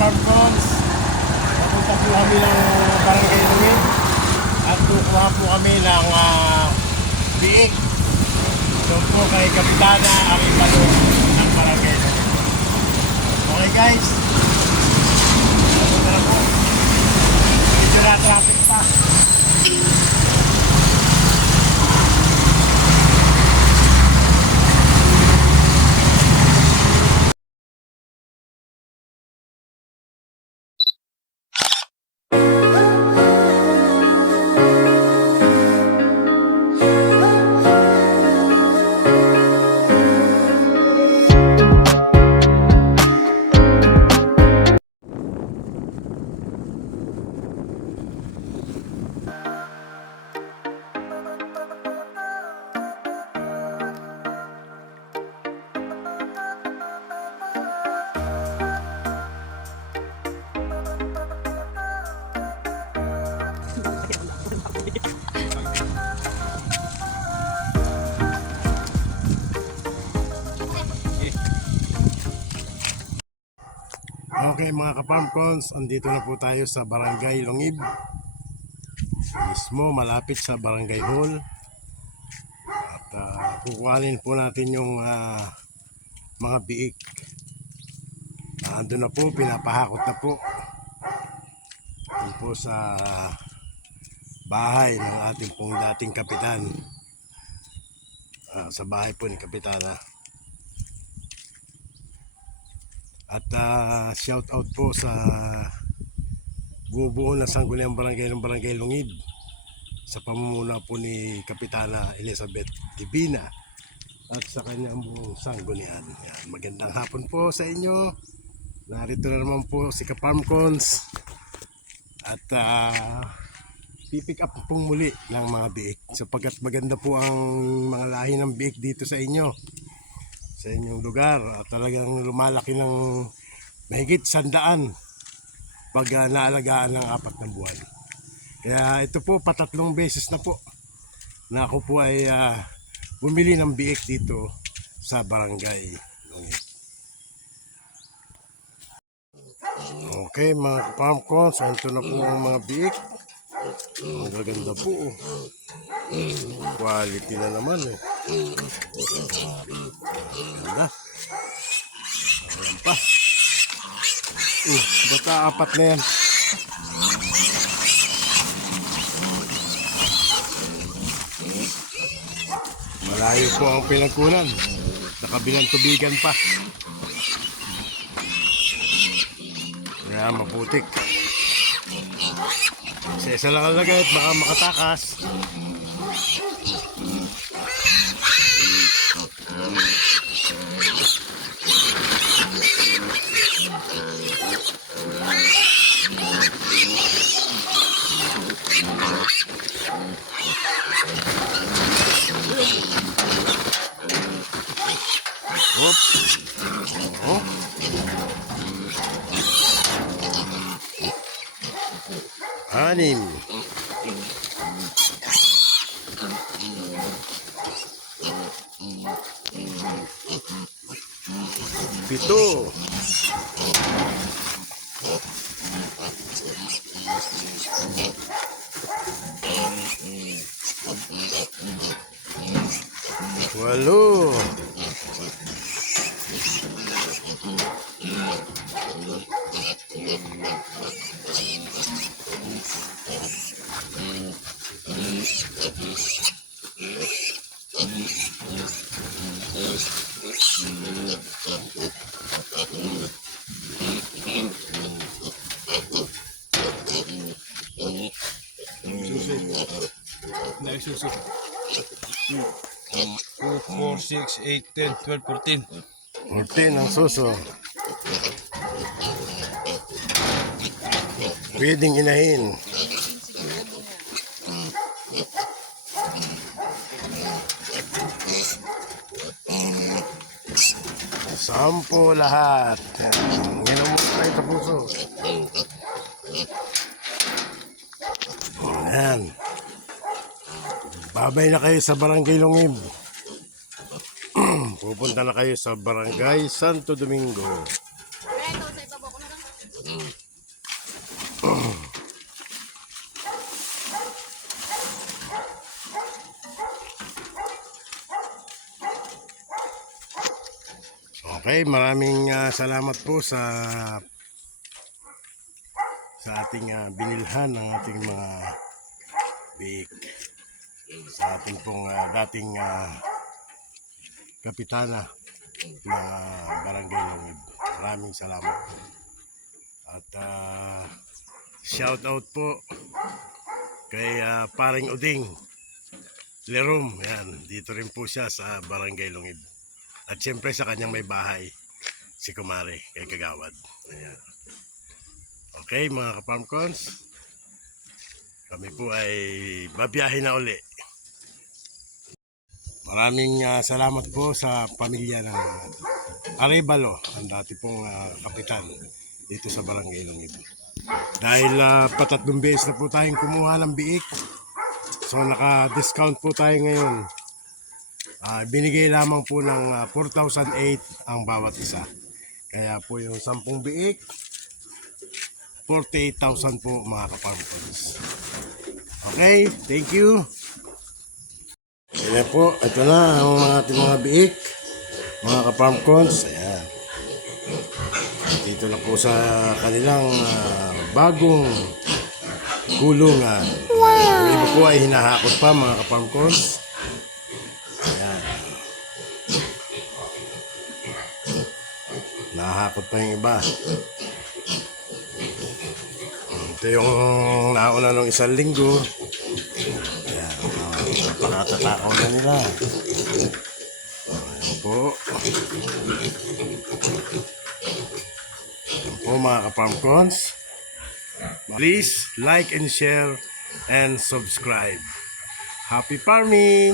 ka-farm cons. Papunta po kami ng Barangay Lungib at kukuha po kami ng biik. Doon po kay Kapitana Aripalo ng Barangay Lungib. Okay guys, papunta na po. Medyo na traffic pa. Okay mga ka-farm cons, andito na po tayo sa Barangay Lungib. Mismo malapit sa Barangay Hall. At kukuhanin po natin yung mga biik. Andun na po, pinapahakot na po. Andun po sa bahay ng ating pong dating kapitan. Sa bahay po ni Kapitana. At shout out po sa buo na sangguniang barangay ng Barangay Lungib sa pamumuno po ni Kapitana Elizabeth Divina at sa kanyang buong sanggunian. Magandang hapon po sa inyo. Narito na naman po si ka-farm cons at pipick up pong muli ng mga biik sapagkat maganda po ang mga lahi ng biik dito sa inyo, sa inyong lugar, at talagang lumalaki ng mahigit 100 pag naalagaan ng 4 na buwan. Kaya ito po, patatlong beses na po na ako po ay bumili ng biik dito sa Barangay Lungib. Okay mga farm cons, ito na po ang mga biik. Ang gaganda po, quality na naman eh. Ganda. Ayan pa. Bata 4 na yan. Malayo po ang pinagkunan. Sa kabilang tubigan pa. Kaya maputik. Isa lang ang lagay at baka makatakas. Oh. 6 7 8 Susi. 2, 4, 6, 8, 10, 12, 14. 14 ang suso. Pwedeng inahin. Sampo lahat. Ngayon mo tayo sa puso. Ayan. Babay na kayo sa Barangay Lungib. Pupunta na kayo sa Barangay Santo Domingo. Okay, maraming salamat po sa ating binilhan ng ating mga biik. Sa ating pong dating kapitana ng Barangay Lungib. Maraming salamat po. At shout out po kay paring Uding Lerum. Yan, dito rin po siya sa Barangay Lungib. At siyempre sa kanyang may bahay, si Kumare, kay Kagawad. Ayan. Okay, mga ka-farmcons, kami po ay babiyahin na uli. Maraming salamat po sa pamilya ng Arevalo, ang dati pong kapitan dito sa Barangay Lungib. Dahil patatlong beses na po tayong kumuha ng biik, so naka-discount po tayo ngayon. Binigay lamang po ng 4,008 ang bawat isa. Kaya po yung 10 biik, 48,000 po mga ka-farmers. Okay, thank you. Ayan po, ito na ang ating mga biik, mga ka-farmers. Ayan. Dito na po sa kanilang bagong kulungan. Yung iba po ay hinahakot pa mga ka-farmers. Nahakot pa yung iba. Ito yung nauna ng isang linggo. Ayan, napakatatakaw na nila. Ayan po. Ayan po mga ka-farmcons. Please like and share and subscribe. Happy farming!